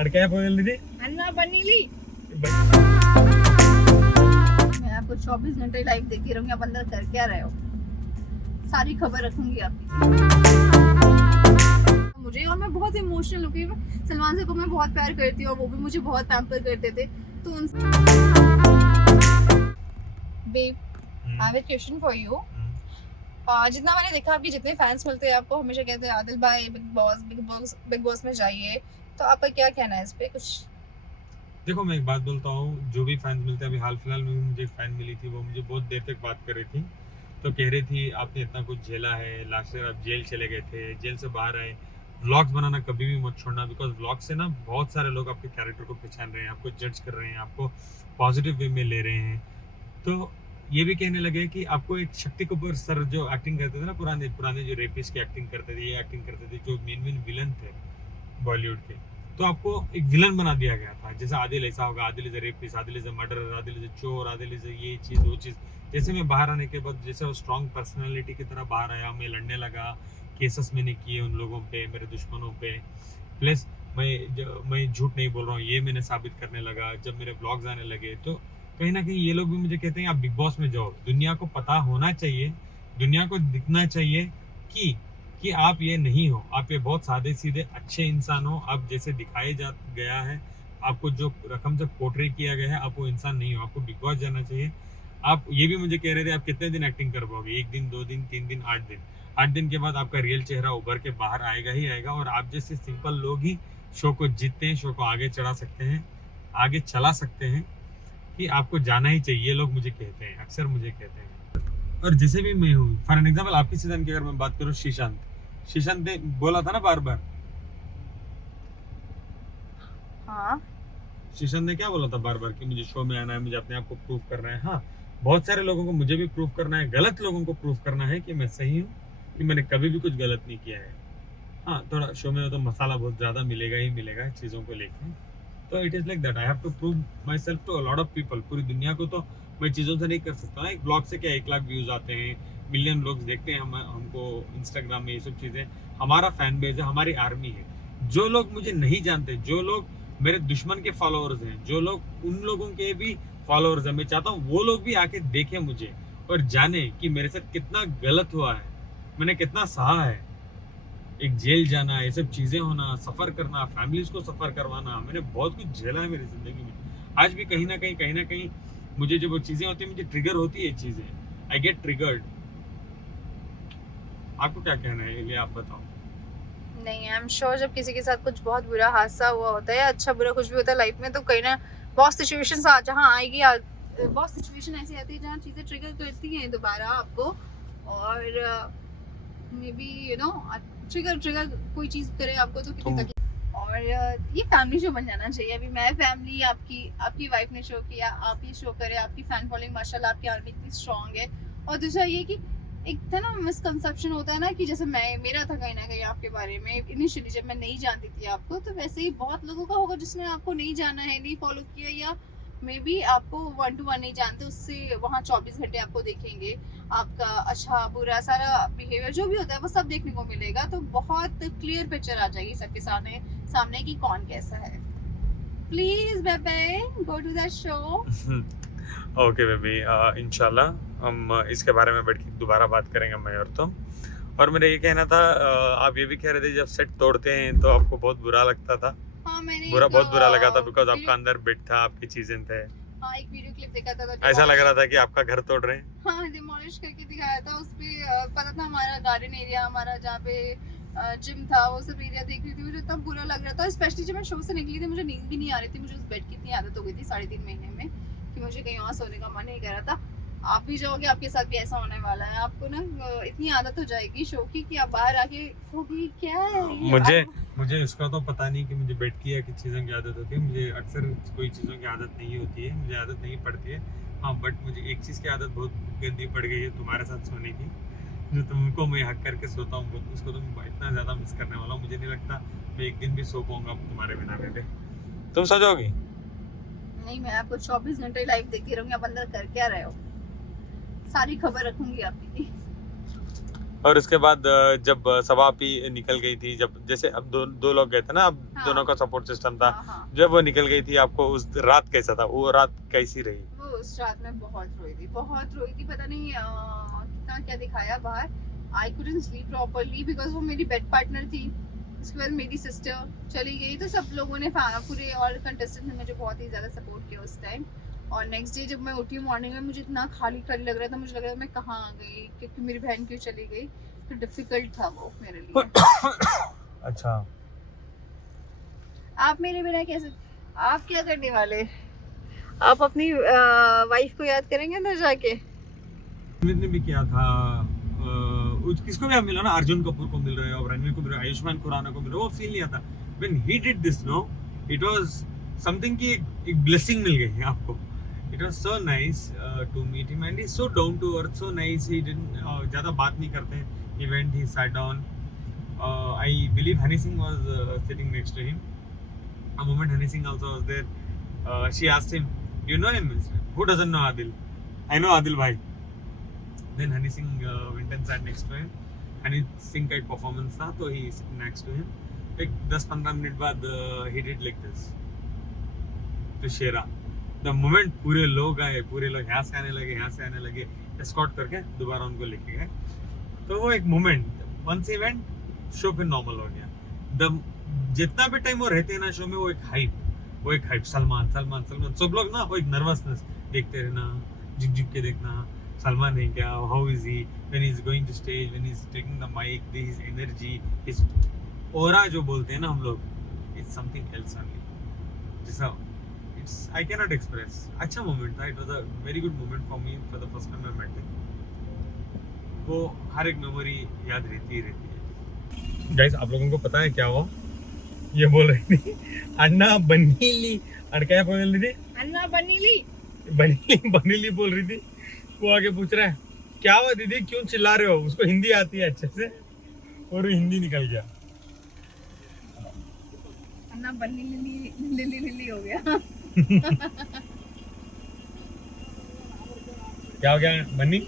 अड़काया పోయింది अन्ना बनीली मैं आपको 24 घंटे लाइव देखती रहूंगी, आप अंदर कर क्या रहे हो, सारी खबर रखूंगी आपकी। मुझे और मैं बहुत इमोशनल हूँ क्योंकि सलमान साहब को मैं बहुत प्यार करती हूँ और वो भी मुझे बहुत पैम्पर करते थे। तो उन babe, I have a question for you. जितना मैंने देखा आपके जितने फैंस मिलते हैं आपको हमेशा कहते हैं आदिल भाई बिग बॉस में जाइए, तो आपका क्या कहना है इस पे कुछ? देखो मैं एक बात बोलता हूँ, जो भी फैंस मिलते हैं, अभी हाल फिलहाल में भी मुझे एक फैन मिली थी, वो मुझे बहुत देर तक बात कर रही थी, तो कह रही थी आपने इतना कुछ झेला है, लास्ट ईयर आप जेल चले गए थे, जेल से बाहर आए, व्लॉग्स बनाना कभी भी मत छोड़ना, बिकॉज व्लॉग से ना बहुत सारे लोग आपके कैरेक्टर को पहचान रहे हैं, आपको जज कर रहे हैं, आपको पॉजिटिव वे में ले रहे हैं। तो ये भी कहने लगे कि आपको एक शक्ति कपूर सर जो एक्टिंग करते थे ना, पुराने पुराने जो रेपिस्ट की एक्टिंग करते थे, ये एक्टिंग करते थे, जो मेन विलन थे बॉलीवुड के, तो आपको एक विलन बना दिया गया था। जैसे आदिल ऐसा होगा, Adil is a rapist, Adil is a murderer, Adil is a चोर, आदिल इज ये चीज़ वो चीज़। जैसे मैं बाहर आने के बाद जैसे वो स्ट्रॉन्ग पर्सनालिटी की तरह बाहर आया, मैं लड़ने लगा, केसेस मैंने किए उन लोगों पे, मेरे दुश्मनों पे, प्लस मैं झूठ नहीं बोल रहा हूँ ये मैंने साबित करने लगा। जब मेरे ब्लॉग्स आने लगे तो कहीं ना कहीं ये लोग भी मुझे कहते हैं आप बिग बॉस में जाओ, दुनिया को पता होना चाहिए, दुनिया को दिखना चाहिए कि आप ये नहीं हो, आप ये बहुत सादे सीधे अच्छे इंसान हो, आप जैसे दिखाए जा गया है, आपको जो रकम से पोर्ट्रे किया गया है, आप वो इंसान नहीं हो, आपको बिग बॉस जाना चाहिए। आप ये भी मुझे कह रहे थे आप कितने दिन एक्टिंग कर पाओगे, 1 दिन 2 दिन 3 दिन 8 दिन, 8 दिन के बाद आपका रियल चेहरा उभर के बाहर आएगा ही आएगा, और आप जैसे सिंपल लोग ही शो को जीतते हैं, शो को आगे चढ़ा सकते हैं, आगे चला सकते हैं, कि आपको जाना ही चाहिए। ये लोग मुझे कहते हैं, अक्सर मुझे कहते हैं। और जैसे भी मैं हूँ, फॉर एन एग्जाम्पल आपकी सीजन की अगर मैं बात करूँ, शीशांत ने बोला था ना बार बार, हाँ शीशांत ने क्या बोला था बार बार कि मुझे शो में आना है, मुझे अपने आप को प्रूव करना है। हाँ, बहुत सारे लोगों को मुझे भी प्रूव करना है, गलत लोगों को प्रूव करना है कि मैं सही हूँ, कि मैंने कभी भी कुछ गलत नहीं किया है। हाँ, थोड़ा शो में तो मसाला बहुत ज़्यादा मिलेगा ही मिलेगा चीज़ों को लेकर, तो it is like that, I have to prove myself to a lot of people. पूरी दुनिया को तो मैं चीज़ों से नहीं कर सकता ना। एक ब्लॉग से क्या 1 लाख व्यूज़ आते हैं, मिलियन लोग देखते हैं हमको इंस्टाग्राम में, ये सब चीज़ें हमारा फैन बेस है, हमारी आर्मी है। जो लोग मुझे नहीं जानते, जो लोग मेरे दुश्मन के फॉलोअर्स हैं, जो लोग उन लोगों के भी फॉलोअर्स हैं, मैं चाहता हूँ वो लोग भी आके देखें मुझे और जाने कि मेरे साथ कितना गलत हुआ है, मैंने कितना सहा है। एक जेल जाना, ये सब चीज़ें होना, सफ़र करना, फैमिलीज़ को सफ़र करवाना, मैंने बहुत कुछ झेला है मेरी ज़िंदगी में। आज भी कहीं ना कहीं मुझे जो वो चीज़ें होती हैं, मुझे ट्रिगर होती है चीज़ें, आई गेट ट्रिगर्ड। आपको क्या कहना है ये आप बताओ। नहीं, आई एम श्योर जब किसी के साथ कुछ बहुत बुरा हादसा हुआ होता है, अच्छा बुरा कुछ भी होता है लाइफ में, तो कहीं ना बहुत सिचुएशंस जहाँ आएगी, बहुत सिचुएशन ऐसी आती है जहाँ चीज़ें ट्रिगर करती हैं दोबारा आपको, और may be you know trigger कोई चीज़ करे आपको तो कितनी तकलीफ। और ये फैमिली शो बन जाना चाहिए। अभी मैं फैमिली, आपकी वाइफ ने शो किया, आप ही शो करें, आपकी फैन फॉलोइंग माशाल्लाह, आपकी आर्मी इतनी स्ट्रांग है। और दूसरा ये कि एक था ना मिसकंसेप्शन होता है ना कि जैसे मेरा था कहीं ना कहीं आपके बारे में इनिशियली जब मैं नहीं जानती थी आपको, तो वैसे ही बहुत लोगों का होगा जिसने आपको नहीं जाना है, नहीं फॉलो किया, या मे बी आपको 1 to 1 नहीं जानते, उससे वहाँ 24 घंटे आपको देखेंगे, आपका अच्छा बुरा सारा बिहेवियर जो भी होता है वो सब देखने को मिलेगा, तो बहुत क्लियर पिक्चर आ जाएगी सबके सामने कि कौन कैसा है। Please babe go to the show. Okay baby, इंशाल्लाह हम इसके बारे में बैठ के दोबारा बात करेंगे मैं और तुम। और मेरा ये कहना था, आप ये भी कह रहे थे जब सेट तोड़ते हैं तो आपको बहुत बुरा लगता था। हाँ, मैंने बहुत बुरा लगा था, बिकॉज आपका अंदर बेड था, आपकी चीजें थे। हाँ, एक वीडियो क्लिप देखा था, ऐसा लग रहा था कि आपका घर तोड़ रहे हैं। हाँ, डिमोलिश करके दिखाया था उसपे, पता था हमारा गार्डन एरिया, हमारा जहाँ पे जिम था, वो सब एरिया देख रही थी, मुझे इतना बुरा लग रहा था। स्पेशली जब मैं शो से निकली थी, मुझे नींद भी नहीं आ रही थी, मुझे उस बेड की इतनी आदत हो गई थी 3.5 महीने में कि मुझे कहीं और सोने का मन नहीं कर रहा था। आप भी जाओगे, आपके साथ भी ऐसा होने वाला है, आपको ना इतनी आदत हो जाएगी शो की कि आप बाहर आके होगी क्या है। मुझे इसका तो पता नहीं कि मुझे बेड की या किस चीज़ों की आदत होती है, मुझे अक्सर कोई चीज़ों की आदत नहीं होती है, मुझे आदत नहीं पड़ती है। हाँ, बट मुझे एक चीज़ की आदत बहुत गंदी पड़ गई है, तुम्हारे साथ सोने की। जो तुमको मैं हक करके सोता हूँ, उसको तो मैं इतना ज़्यादा मिस करने वाला हूँ, मुझे नहीं लगता मैं एक दिन भी सो पाऊँगा तुम्हारे बिना। बेबे तुम सो जाओगी? नहीं, मैं आपको 24 घंटे लाइव देखती रहूंगी, आप अंदर कर क्या रहे हो, सारी खबर रखूंगी आपकी। और उसके बाद जब सभा भी निकल गई थी, जब जैसे अब दो लोग गए थे ना, अब हाँ। दोनों का सपोर्ट सिस्टम था, हाँ। जब वो निकल गई थी, आपको उस रात कैसा था, वो रात कैसी रही? वो उस रात में बहुत रोई थी, पता नहीं कितना क्या दिखाया बाहर। I couldn't sleep properly because वो मेरी बेड पार्टनर थी। उसके बाद मेरी सिस्टर चली गई, तो सब लोगों ने पूरे और कंटेस्टेंट ने मुझे बहुत ही ज़्यादा सपोर्ट किया उस टाइम। और नेक्स्ट डे जब मैं उठी मॉर्निंग में, मुझे इतना खाली खाली लग रहा था, मुझे लग रहा था मैं कहाँ आ गई, क्योंकि मेरी बहन क्यों चली गई। तो डिफिकल्ट था वो मेरे लिए। अच्छा, आप मेरे बिना कैसे, आप क्या करने वाले? आप अपनी वाइफ को याद करेंगे अंदर जाके? ने भी किया था, किसको भी हम मिला ना, अर्जुन कपूर को मिल रहे हो, रणवीर को मिल रहे हो, आयुष्मान खुराना को मिल रहे हो, वो फील नहीं आता। When he did this, no, it was something की एक ब्लेसिंग मिल गई आपको। It was so nice to meet him and he is so down to earth, so nice. He didn't ज्यादा बात नहीं करते। He went, he sat down. I believe Honey Singh was sitting next to him. A moment Honey Singh also was there. She asked him, "You know him?" Who doesn't know Adil? I know Adil bhai. Then Honey Singh went and sat next to him. Honey Singh का एक performance था, तो he sat next to him. एक 10-15 minute बाद he did like this to Shera. The moment पूरे लोग आए, पूरे लोग यहाँ से आने लगे, escort करके दोबारा उनको लेके गए। तो वो एक moment, once he went, show फिर नॉर्मल हो गया। जितना भी टाइम वो रहते हैं ना शो में, वो एक हाइप, सलमान, सब लोग ना, वो एक नर्वसनेस, देखते रहना, झुक के देखना, सलमान है क्या, how is he when he is going to stage, when he is taking the mike, his energy, his aura जो बोलते हैं ना हम लोग, इट्स समथिंग एल्स ओनली। जैसा it's, I can not express. अच्छा मोमेंट था, it was a very good moment for me, for the first time I met him. वो हर एक मेमोरी याद रहती है। गाइस, आप लोगों को पता है क्या हुआ? ये बोल रही थी अन्ना बनीली, और क्या बोल रही थी? अन्ना बनीली बोल रही थी। वो आगे पूछ रहा है, क्या हुआ दीदी, क्यों चिल्ला रहे हो? उसको हिंदी आती है अच्छे से, और वो हिंदी निकल गया। अन्ना बनीली हो गया। क्या हो गया? बनी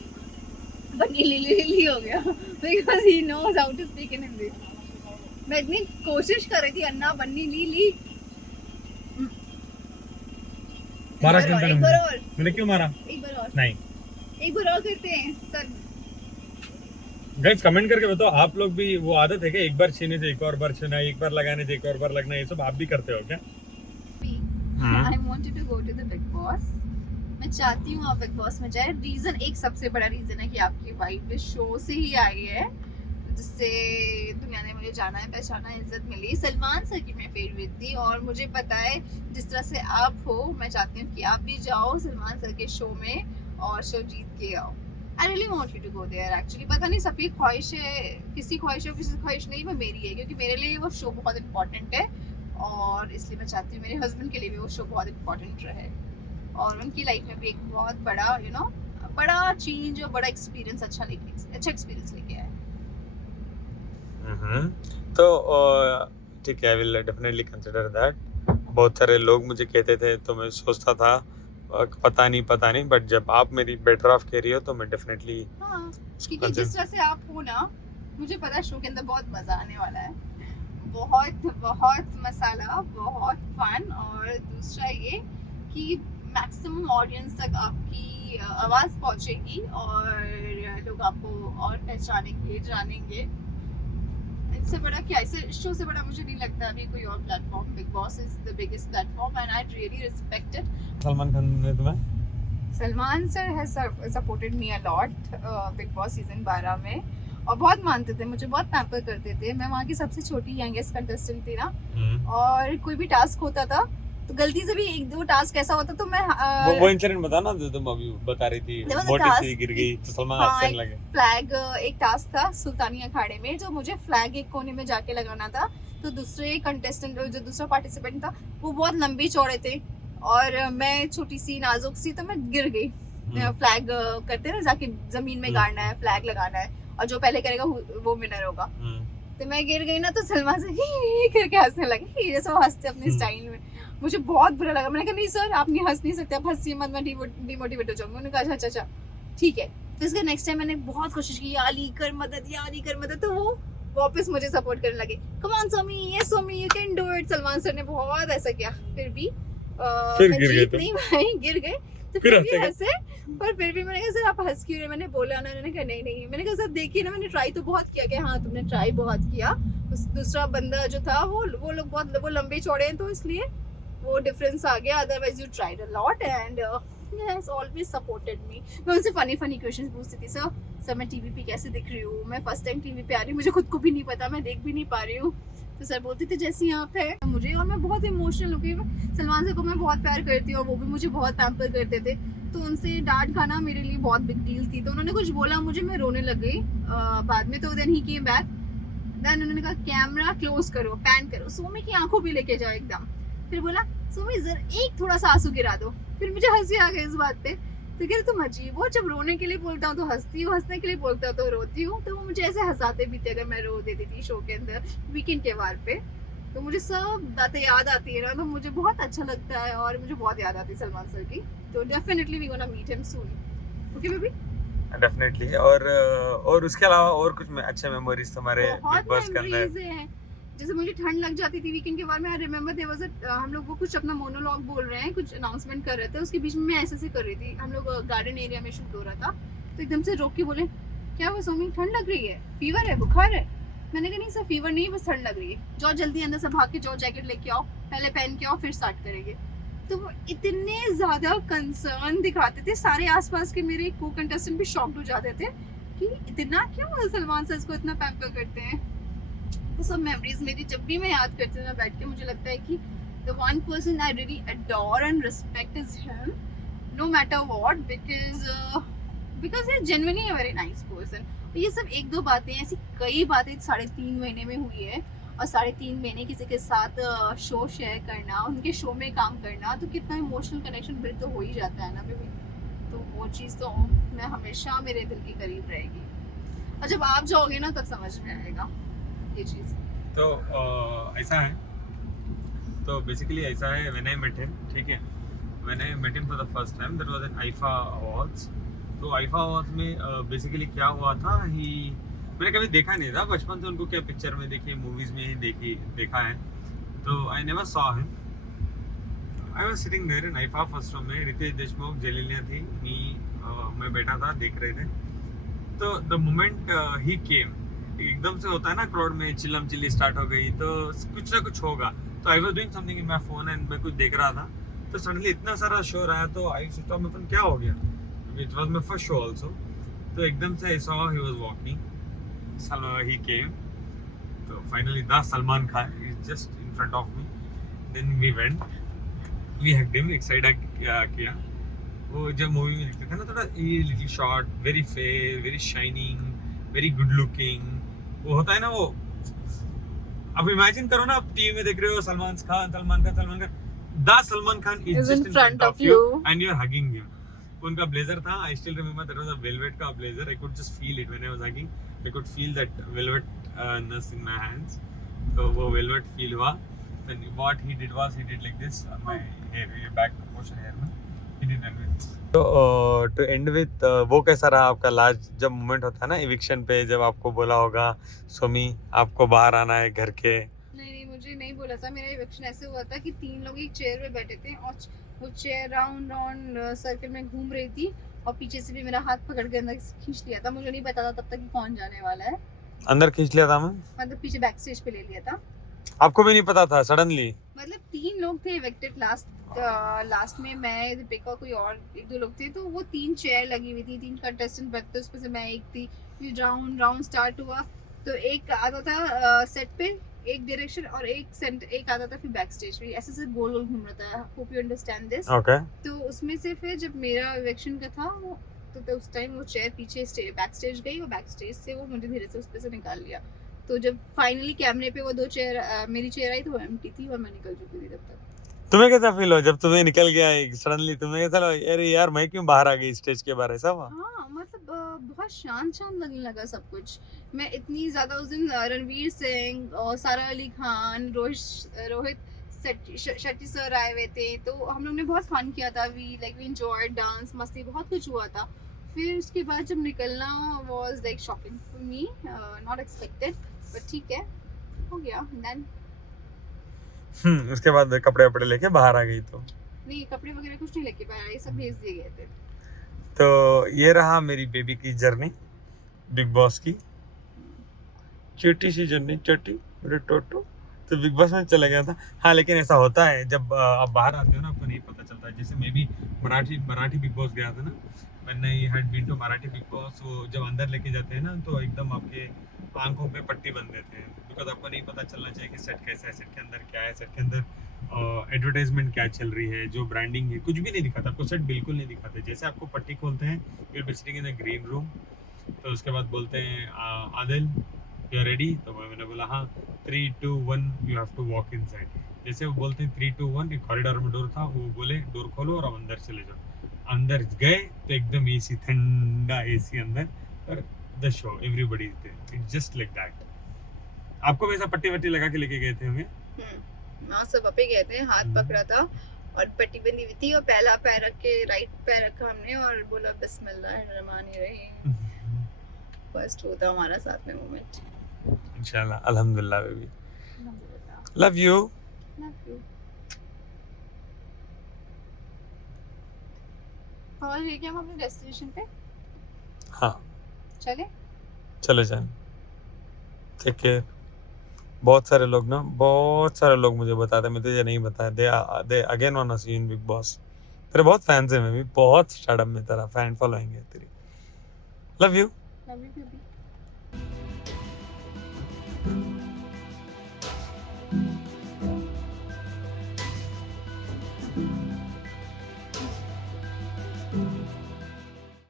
हो गया, because he knows how to speak in Hindi. मैं इतनी कोशिश कर रही थी अन्ना बन्नी ली। मारा एक बार और। मैंने क्यों मारा? एक बार और नहीं, एक बार और करते हैं सर। गाइस कमेंट करके बताओ, आप लोग भी वो आदत है क्या, एक बार छीने से एक और बार छीना, एक बार लगाने से एक और बार लगना, ये सब आप भी करते हो क्या? I wanted to go to the Big Boss. मैं चाहती हूँ आप बिग बॉस में जाए। रीजन, एक सबसे बड़ा रीजन है कि आपकी वाइफ इस शो से ही आई है, जिससे दुनिया ने मुझे जाना है, पहचाना, इज्जत मिली। सलमान सर की मैं फेवरेट थी, और मुझे पता है जिस तरह से आप हो, मैं चाहती हूँ कि आप भी जाओ सलमान सर के शो में और शो जीत के आओ। I really want you to go there actually. पता नहीं सबकी ख्वाहिश है, किसी ख्वाहिश है, किसी ख्वाहिश नहीं, वो मेरी है, क्योंकि मेरे लिए वो शो बहुत इंपॉर्टेंट है, और इसलिए मैं चाहती हूँ मेरे हस्बैंड के लिए भी वो शो बहुत इंपॉर्टेंट रहे, और उनकी लाइफ में भी एक बहुत बड़ा बड़ा चेंज और बड़ा एक्सपीरियंस, अच्छा एक्सपीरियंस लेके आए। तो ठीक है, I will definitely consider that. बहुत सारे लोग मुझे कहते थे, तो मैं सोचता था पता नहीं, बट जब आप मेरी बेटर ऑफ कह रही हो, तो मैं डेफिनेटली, क्योंकि जिस तरह से आप हो ना, मुझे पता है शो के अंदर बहुत मजा आने वाला है, बहुत मसाला, बहुत फन, और दूसरा ये कि मैक्सिमम ऑडियंस तक आपकी आवाज़ पहुंचेगी, और लोग आपको और पहचानेंगे, जानेंगे। इससे बड़ा क्या, इसे शो से बड़ा मुझे नहीं लगता अभी कोई और platform. Big boss is the biggest platform and I really respect it. Salman Khan ने तुम्हें? Salman sir has supported me a lot big boss season 12 में, और बहुत मानते थे मुझे, बहुत पैम्पर करते थे। मैं वहाँ की सबसे छोटी यंगेस्ट कंटेस्टेंट थी ना, और कोई भी टास्क होता था तो गलती से भी एक दो टास्क ऐसा होता तो मैं वो इंसिडेंट बता ना, जो तुम अभी बता रही थी, मोटी से गिर गई तो सलमान हंसने लगे। फ्लैग एक टास्क था सुल्तानी अखाड़े में, जो मुझे फ्लैग एक कोने में जाके लगाना था, तो दूसरे कंटेस्टेंट जो दूसरा पार्टिसिपेंट था वो बहुत लंबे चौड़े थे, और मैं छोटी सी नाजुक सी, तो मैं गिर गई। फ्लैग करते हैं ना, जाके जमीन में गाड़ना है, फ्लैग लगाना है, और जो पहले करेगा वो विनर होगा। तो मैं गिर गई ना, तो सलमान से ही करके हंसने लगे, जैसे वो हंसते अपने स्टाइल में। मुझे बहुत बुरा लगा, मैंने कहा नहीं सर आप नहीं हंस नहीं सकते, आप हंसिए मत, मैं डिमोटिवेट हो जाऊंगी। उन्होंने कहा अच्छा ठीक है। फिर उसके नेक्स्ट टाइम मैंने बहुत कोशिश की, या अली कर मदद, तो वो वापस मुझे सपोर्ट करने लगे, come on Somi, yes Somi, you can do it. Salman sir ने बहुत ऐसा किया, फिर भी फिर मैं गिर गए जीत तुम? नहीं पाई, गिर गए तो फिर फिर भी हंसे हंसे। पर फिर भी मैंने कहा सर आप हंस क्यों रहे, मैंने बोला ना, उन्होंने कहा नहीं, मैंने कहा सर देखिए ना, मैंने ट्राई तो बहुत किया। कि हाँ तुमने ट्राई बहुत किया, उस दूसरा बंदा जो था वो लोग बहुत वो लंबे चौड़े हैं, तो इसलिए वो डिफरेंस आ गया, otherwise you tried a lot and has always supported me। मैं उनसे फनी क्वेश्चंस पूछती थी, सर मैं टीवी पे कैसे दिख रही हूँ, मैं फर्स्ट टाइम टीवी पे आ रही हूँ, मुझे खुद को भी नहीं पता, मैं देख भी नहीं पा रही हूँ। तो सर बोलते थे जैसी आप है मुझे, और मैं बहुत इमोशनल हो गई। सलमान सर को मैं बहुत प्यार करती हूँ, वो भी मुझे बहुत पैम्पर करते थे, तो उनसे डांट खाना मेरे लिए बहुत बिग डील थी। तो उन्होंने कुछ बोला मुझे, मैं रोने लग गई बाद में। तो then he came back, then उन्होंने कहा कैमरा क्लोज करो, पैन करो, सोमी की आंखों भी लेके जाओ एकदम। फिर बोला सोमी जरा एक थोड़ा सा आंसू गिरा दो। फिर मुझे हंसी आ गई इस बात पे। तो कह रहे तुम अजीब हो, जब रोने के लिए बोलता हूँ तो हंसती हूँ, हंसने के लिए बोलता हूँ तो रोती हूँ। तो वो मुझे ऐसे हंसाते भी थे अगर मैं रो देती थी शो के अंदर वीकेंड के वार पे। तो मुझे सब बातें याद आती है ना, तो मुझे बहुत अच्छा लगता है, और मुझे बहुत याद आती है सलमान सर की। तो definitely we gonna meet him soon, okay baby. Definitely. और उसके अलावा और कुछ अच्छे मेमोरीज तुम्हारे बहुत बिग बॉस के अंदर? मेमोरीज हैं, जैसे मुझे ठंड लग जाती थी वीकेंड के बाद में। आई रिमेम्बर देयर वाज हम लोग वो कुछ अपना मोनोलॉग बोल रहे हैं, कुछ अनाउंसमेंट कर रहे थे, उसके बीच में मैं ऐसे कर रही थी, हम लोग गार्डन एरिया में शूट हो रहा था। तो एकदम से रोक के बोले क्या हुआ सोमी, ठंड लग रही है, फीवर है, बुखार है? मैंने कहा नहीं सर फीवर नहीं, बस ठंड लग रही है। जाओ जल्दी अंदर से भाग के जाओ, जैकेट लेके आओ, पहले पहन के आओ, फिर स्टार्ट करेंगे। तो वो इतने ज्यादा कंसर्न दिखाते थे, सारे आसपास के मेरे को कंटेस्टेंट भी शॉक्ड हो जाते थे कि इतना क्यों सलमान सर इसको इतना पैम्पर करते हैं। तो सब मेमोरीज मेरी जब भी मैं याद करती हूँ ना बैठ के, मुझे लगता है कि the one person I really adore and respect is him, no matter what, because he genuinely a very nice person. ये सब एक दो बातें, ऐसी कई बातें 3.5 महीने में हुई है, और 3.5 महीने किसी के साथ शो शेयर करना, उनके शो में काम करना, तो कितना इमोशनल कनेक्शन बिल्ड तो हो ही जाता है ना बेबी। तो वो चीज़ तो मैं हमेशा मेरे दिल के करीब रहेगी, और जब आप जाओगे ना तब समझ में आएगा ये चीज़। तो ऐसा है, तो बेसिकली ऐसा है, व्हेन आई मेट हिम, ठीक है, when I met him for the first time, that was an IIFA awards. तो आईफा अवार्ड्स में बेसिकली क्या हुआ था, मैंने कभी देखा नहीं था बचपन से उनको, क्या पिक्चर में देखी, मूवीज में ही देखा है। तो I never saw him. I was sitting there in IIFA first row में, रितेश देशमुख, जेलिलिया थी, मैं बैठा था, देख रहे थे। तो द मोमेंट ही केम, एकदम से होता है ना क्राउड में चिल्लम चिल्ली स्टार्ट हो गई, तो कुछ ना कुछ होगा। तो I was doing something in my phone and मैं कुछ देख रहा था, तो सडनली इतना सारा शोर आया, तो आई सोचा मैं फोन क्या हो गया, it was my first show also. तो एकदम से I saw he was walking, he came, so finally the Salman Khan is just in front of me, then we went, we hugged him, excited किया। वो जब movie में दिखते थे ना, थोड़ा ये little short, very fair, very shining, very good looking, वो होता है ना वो। अब इमेजिन करो ना, आप टीवी में देख रहे हो Salman Khan, the Salman Khan is just in front of you and you are hugging him. उनका ब्लेजर था, I still remember that was a velvet का blazer, I could just feel it when I was hugging, I could feel that velvetness in my hands. तो वो velvet feel हुआ। then what he did was he did like this on my hair, back proportion hair में he did that with। तो to end with वो कैसा रहा आपका last जब मोमेंट होता है ना इविक्शन पे, जब आपको बोला होगा सोमी आपको बाहर आना है घर के? नहीं, मुझे नहीं बोला था। मेरा इविक्शन ऐसे हुआ था कि 3 लोग एक चेयर पे बैठे थे, और वो चेयर राउंड राउंड सर्कल में घूम रही थी, और पीछे से भी मेरा हाथ पकड़ के अंदर खींच लिया था। मुझे नहीं पता था तब तक कि कौन जाने वाला है। अंदर खींच लिया था? मैं मतलब पीछे बैक स्टेज पे ले लिया था। आपको भी नहीं पता था सडनली? मतलब 3 लोग थे इविक्टेड लास्ट में, मैं, दीपिका, कोई और 1-2 लोग थे। तो वो 3 चेयर लगी हुई थी, 3 कंटेस्टेंट बैठते, उसमें से मैं एक थी। राउंड स्टार्ट हुआ, तो एक आता था सेट पे एक डायरेक्शन, और एक आता था फिर बैक स्टेज पे, ऐसे से गोल गोल घूम रहा था। Hope you understand this. Okay. तो उसमें से फिर जब मेरा इलेक्शन का था वो, तो उस टाइम वो चेयर पीछे बैक स्टेज गई, और बैक स्टेज से वो मुझे धीरे से उस पे से निकाल लिया। तो जब फाइनली कैमरे पे वो 2 चेयर, मेरी चेयर आई तो वो एम्प्टी थी, और मैं निकल चुकी थी तब तक। तुम्हें कैसा फील हो जब तुम्हें निकल गया सडनली? तुम्हें कैसा लगा, अरे यार मैं क्यों बाहर आ गई स्टेज के बाहर, ऐसा हुआ? हाँ, मतलब बहुत शांत लगने लगा सब कुछ। मैं इतनी ज्यादा उस दिन रणवीर सिंह और सारा अली खान, रोहित शेट्टी सर आए हुए थे, तो हम लोग ने बहुत फन किया था। वी एंजॉयड, डांस, मस्ती, बहुत कुछ हुआ था। फिर उसके बाद जब निकलना was like shocking for me, not expected, but ठीक है, हो गया देन। उसके बाद कपड़े वपड़े लेके बाहर आ गई तो नहीं, कपड़े वगैरह कुछ नहीं लेके पाया, ये सब भेज दिए गए थे। तो ये रहा मेरी बेबी की जर्नी बिग बॉस की, छोटी सी जर्नी, छोटी मेरे टोटो। तो बिग बॉस में चला गया था। हाँ, लेकिन ऐसा होता है जब आप बाहर आते हो ना, आपको नहीं पता चलता है। जैसे मैं भी मराठी बिग बॉस गया था ना, मैंने had been to Marathi Bigg Boss. वो जब अंदर लेके जाते हैं ना, तो एकदम आपके आंखों पे पट्टी बंध देते हैं, बिकॉज आपको नहीं पता चलना चाहिए कि सेट कैसा है, सेट के अंदर क्या है, सेट के अंदर एडवर्टाइजमेंट क्या चल रही है, जो ब्रांडिंग है, कुछ भी नहीं दिखाता आपको, सेट बिल्कुल नहीं दिखाते। जैसे आपको पट्टी खोलते हैं, you are sitting in the green room, तो उसके बाद बोलते हैं आदिल यू आर रेडी, तो मैंने बोला हाँ, 3 2 1 you have to walk inside. जैसे वो बोलते हैं 3 2 1, एक कॉरिडोर में डोर था, वो बोले डोर खोलो और आप अंदर चले जाओ। अंदर गए तो एकदम एसी, ठंडा एसी अंदर, और the show everybody is there, it's just like that. आपको भी ऐसा पट्टी वट्टी लगा के लेके गए थे हमें? हाँ, सब अपे गए थे, हाथ पकड़ा था और पट्टी बंधी हुई थी, और पहला पैर रख के राइट पैर रखा हमने और बोला बिस्मिल्लाहिर्रहमानिर्रहीम। फर्स्ट होता हमारा साथ में मोमेंट। इंशाल्लाह, अल्हम्दुलिल्लाह बेबी, लव यू। और ये क्या हम अपने डेस्टिनेशन पे हाँ, चले? चले जाएं, टेक केयर। बहुत सारे लोग मुझे बताते हैं, मैं तुझे नहीं बताया, they again want to see in Bigg Boss. तेरे बहुत फैंस हैं, मैं भी बहुत स्टार्टअप में तेरा फैन फॉलोइंग है तेरी। Love you. बेबी।